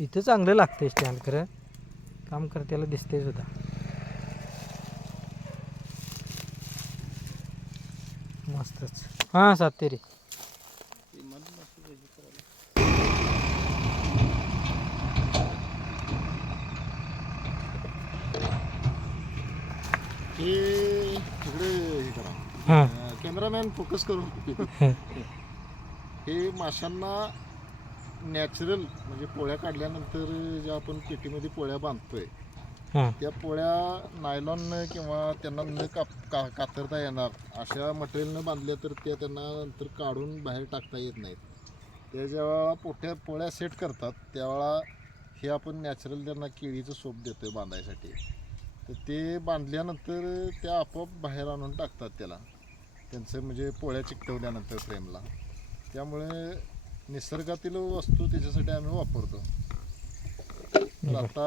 इथं चांगलं लागतंय स्टँड खरं काम करत्याला दिसतंय सुद्धा. मस्तच. हां सातेरी हे तिकडे हे करा, हां कॅमेरामॅन फोकस करून. हे माशांना नॅचरल म्हणजे पोळ्या काढल्यानंतर ज्या आपण पेटीमध्ये पोळ्या बांधतोय हां त्या पोळ्या नायलॉन किंवा त्यांना न कातरता येणार अशा मटेरियलनं बांधल्या तर त्या त्यांना नंतर काढून बाहेर टाकता येत नाहीत. त्या जेव्हा पोळ्या सेट करतात त्यावेळा हे आपण नॅचरल त्यांना केळीचं सोप देतोय बांधायसाठी. तर ते बांधल्यानंतर त्या आपोआप बाहेर आणून टाकतात त्याला, त्यांचं म्हणजे पोळ्या चिकटवल्यानंतर फ्रेमला. त्यामुळे निसर्गातील वस्तू त्याच्यासाठी आम्ही वापरतो. तर आता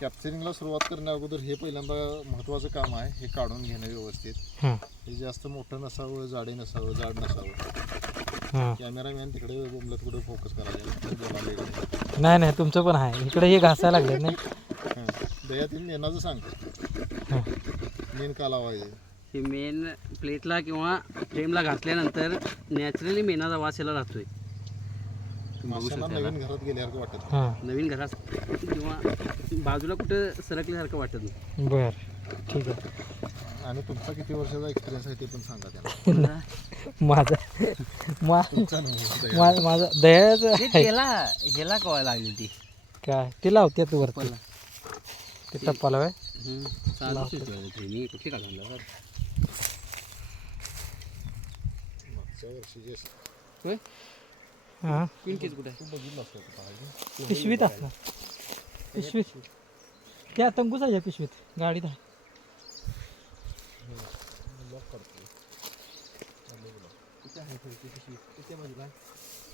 कॅप्चरिंगला सुरुवात करण्या अगोदर हे पहिल्यांदा महत्त्वाचं काम आहे, हे काढून घेणं व्यवस्थित. हां हे जास्त मोठं नसावं, जाड नसावं. हां कॅमेरामॅन तिकडे बोंबलत कुठे फोकस करायला. नाही तुमचं पण आहे इकडे हे घासायला लागले नाही. दयातील मेनाचं सांग, मेन का लावायचे. हे मेन प्लेटला किंवा फ्रेमला घातल्यानंतर नॅचरली मेनाचा वास यायला राहतोय. माशांना नवीन घरात गेल्यासारखं वाटत. हां नवीन घरात किंवा बाजूला कुठं सरकल्यासारखं वाटत नाही. बरं ठीक आहे. आणि तुमचा किती वर्षाचा एक्सपिरियन्स आहे ते पण सांगा त्याला. माझा दयाचं ह्याला कवायला लागली ती काय ते लावत्यात वरती ते टप्पाला व्हय. मी कुठे टाकला मागच्या वर्षी जे होय हां पिंकीच कुठे तू बघितलं असतं पिशवीत असला पिशवीत त्या तंबूचा पिशवीत गाडीत आहे.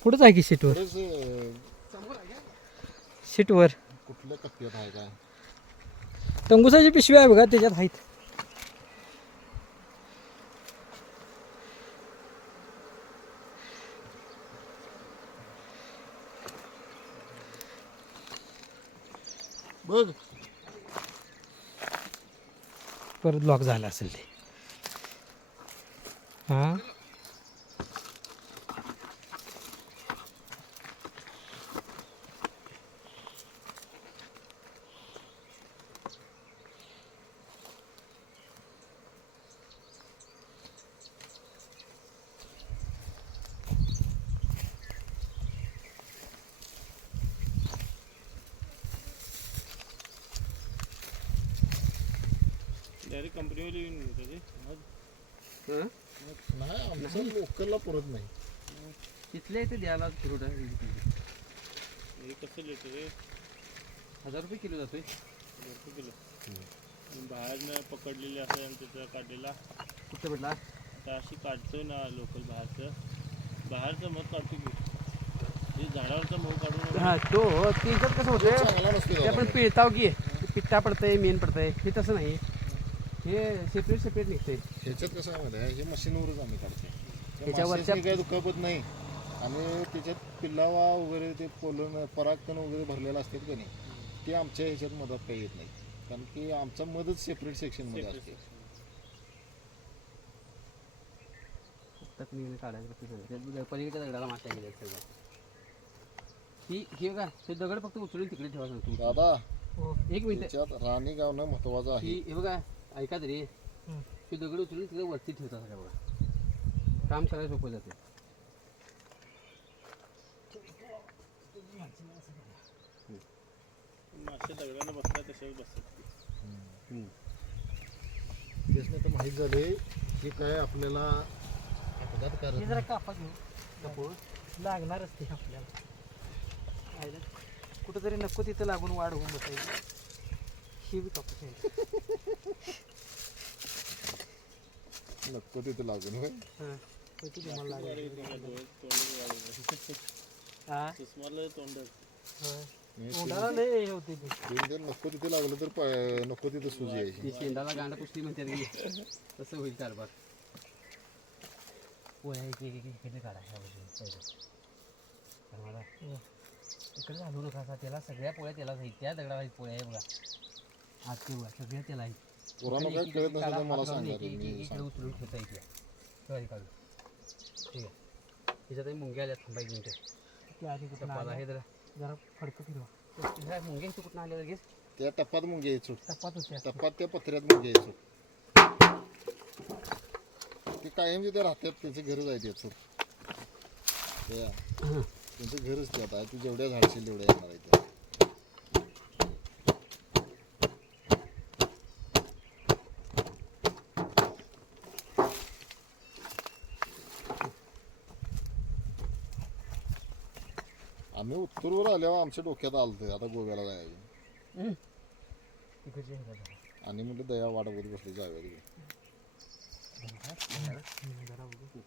पुढंच आहे की सीटवर सीटवर कुठल्या कप्प्यात आहे काय. तंबूसाची पिशवी आहे बघा त्याच्यात आहेत. बघ परत लॉक झाला असेल ते. हां कंपनीवाली नाही आमचं लोकलला पुरत नाही. तिथल्या इथे द्यायला पुरवठा कसं लिटर आहे 1000 रुपये किलो जातोय. 1000 रुपये किलो. बाहेरनं पकडलेली असं आणि त्याचा काढलेला कुठं भेटला आता अशी काढतोय ना लोकल बाहेरचं मध काढतो की हे झाडावरचं मध काढून. हा तो त्याच्यात कसं होतं चांगला नसतो ते आपण पिळताव की पिट्टा पडतंय मेन पडतंय हे तसं नाही. हे सेपरेट निघतंय. ह्याच्यात कसं आहे माहिती आहे, हे मशीनवरच आम्ही काढतो. त्याच्यावरच्या काही दुखापत नाही आणि त्याच्यात पिल्लावा वगैरे ते पोलन परागकण वगैरे भरलेलं असतात का नाही ते आमच्या ह्याच्यात मदत काही येत नाही, कारण की आमचा मदत सेपरेट सेक्शनमध्ये असते. काढायचं पलीकडच्या दगडाला माश्या गेल्या सगळ्या. ही बघा ते दगड फक्त उचलून तिकडे ठेवा सांगतो. दादा एक मिनिट त्याच्यात राणी गावणं महत्वाचं आहे. हे बघा ऐका तरी ते दगड उचलून तिकडे वरती ठेवतात सगळ्या बघा. काम करायला सोपं जाते. मासे दगडानं बसतात तशाच बसतात. तेच नाही तर माहीत झाले की काय आपल्याला अपघात हे करत जरा कापा घेऊन लागणारच ते आपल्याला. कुठंतरी नको तिथं लागून वाढ होऊन बसायची. हे बी कापू नको तिथे लागून होय. तुम्हाला लागेल चष्माला तोंड तोंडाला लय हे होते ते. जर नको तिथे लागलं तर नको तिथे सुजी यायची. ती शेंडाला गांडा पुसली म्हणते रे. तसं होईल कारभार. पोळ्या एक काढा ह्या बाजूला. तिकडे घालू नका असा त्याला सगळ्या पोळ्या त्याला जाईल त्या दगडाला पोळ्या आहे बघा आज ते बघा सगळ्या त्याला आहे पोरांना काय इकडे कळत नसेल तर मला काढा, सांगा इकडे- रे, इकडे- मी इकडे सांगतो. उचलून ठेवता इकडे ठेवा काढून ठीक आहे त्याच्यात मुंग्या आल्या थांबा 1 मिनिट ते आधी कुठं टप्पाला हे जरा जरा फडकं फिरवा ह्या मुंग्या इथं कुठं आल्या लगेच त्या टप्पात मग घ्यायचो टप्पात होत्या टप्पात त्या पत्र्यात मग घ्यायचो ते कायम तिथे राहतात त्यांची गरज आहे त्याचं त्यांचं घरच ते आता तू जेवढ्या झाडशील तेवढ्या येणार आहे त्या आम्ही उत्तरवर आल्यावर आमच्या डोक्यात आलतं आता गोव्याला जायचं तिकडचे हे बघा आणि म्हटलं दया वाट बघत बसली जाऊया तिकडे जरा बघू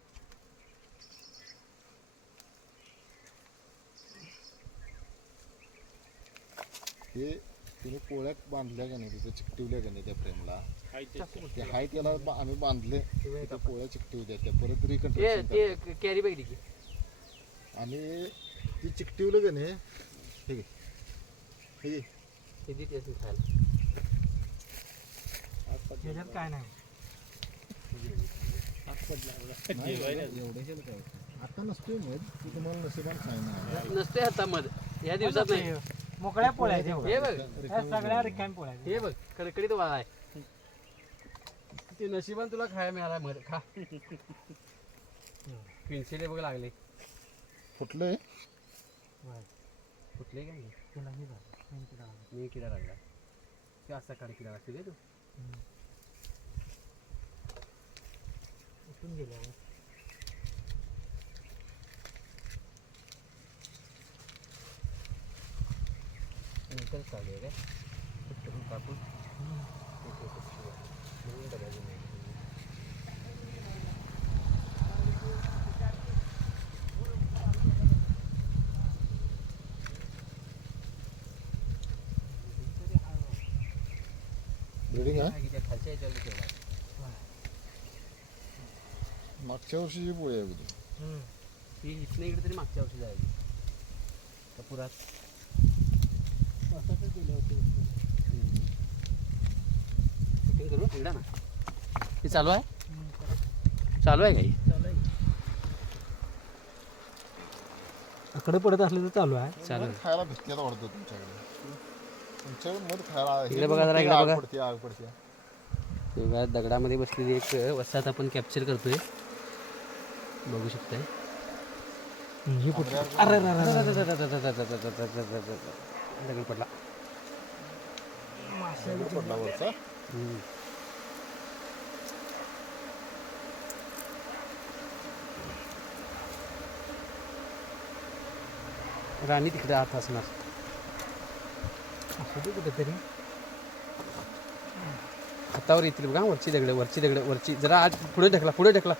हे तिने पोळ्या बांधल्या का नाही तिथे चिकटवल्या का नाही त्या फ्रेमला हाय ते ते हाय त्याला आम्ही बांधले तिथे पोळ्या चिकटवल्या त्या परत ते रिकन्स्ट्रक्शन ते कॅरी बॅग की आणि ती चिकटवलं का नाही हे घे. हे घे. ते देते असेल खायला ह्याच्यात काय नाही नाही, जेवायला आता नसतोय मग ती तुम्हाला नशिबान सांगणार नसते हातामध्ये या दिवसात नाही मोकळ्या पोळ्या आहेत हे एवढ्या. बघ ह्या सगळ्या रिकाम्या पोळ्या आहेत. हे बघ कडकडीत वाळा आहे ते नशिबान तुला खायला मिळाला मध्ये खा पिंचेले बघ लागले फुटलंय बरं. कुठले काय त्याला हे झालं. मेहनती लागली. मी किडा लागला ते असा काढ किडा लागते तू उठून गेल्यावर नंतर चालू काय फक्त कापून म्हणून बघायचं नाही ब्रिडिंग आहे त्या खालच्या याच्यावर ठेवला मागच्या वर्षीची पोळी आहे बघ ही इथनं इकडे तरी मागच्या वर्षी जायची कपुरात शूटिंग करू इकडा ना हे चालू आहे चालू आहे काही आकडे पडत असलं तर चालू आहे चालू मध खायला भेटते वाटतं तुमच्याकडे तुमच्याकडे मध खायला इकडे बघा जरा, इकडे आग बघा. पडते आग पडते तेव्हा दगडामध्ये बसलेली एक वसाहत आपण कॅप्चर करतोय बघू शकताय ही कुठली अरे अरे, अरे, अरे. दगड पडला पडला वरचा राणी तिकडे आत असणार असू दे कुठेतरी हातावर येतील बघा वरची दगड वरची जरा आज पुढे ढकला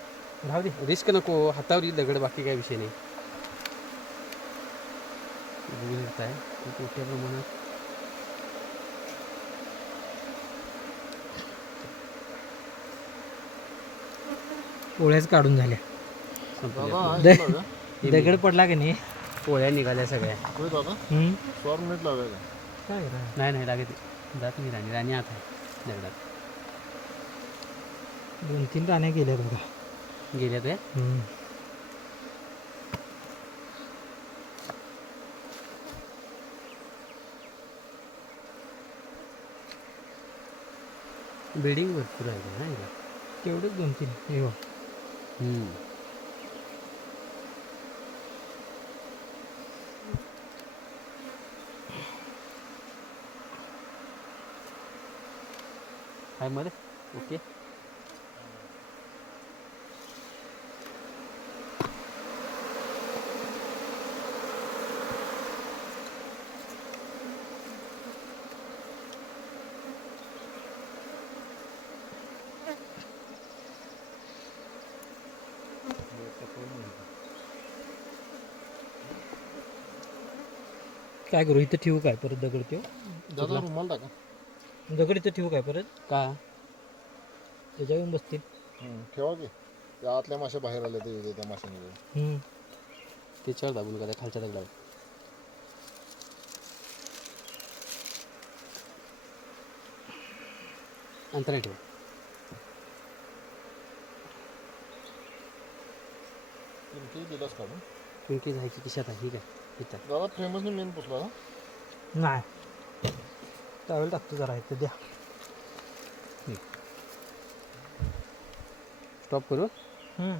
राहू दे रिस्क नको हातावर येईल दगड बाकी काही विषय नाही बघू शकताय खूप मोठ्या प्रमाणात पोळ्याच काढून झाल्या संपल्या. दादा दगड पडला की नाही पोळ्या निघाल्या सगळ्या दादा हम्म. 4 मिनिट लावाय का काय रे? नाही लागत जात नाही राणी आत आहे दगडात 2-3 राण्या गेल्या बघा गेल्या ते बिल्डिंग भरपूर आहे ना याला. तेवढंच 2-3 हे हो हम्म. आहे मध्ये ओके काय करू इथं ठेवू काय परत दगड ठेवू दादा रुमाल टाका दगड इथं ठेवू काय परत का त्याच्या येऊन बसतील ठेवा की त्या आतल्या माश्या बाहेर आल्या ते त्या माशांनी हम्म. त्याच्यावर दाबून का त्या खालच्या दगडावर अंतर ठेव. पिंकी दिलास काढून पिंकीच आहे की किशात आहे ठीक आहे इथं. दादा फ्रेमच मेन पुसला का? नाही त्यावेळी टाकतो जरा इथं द्या. स्टॉप करू. हम्म.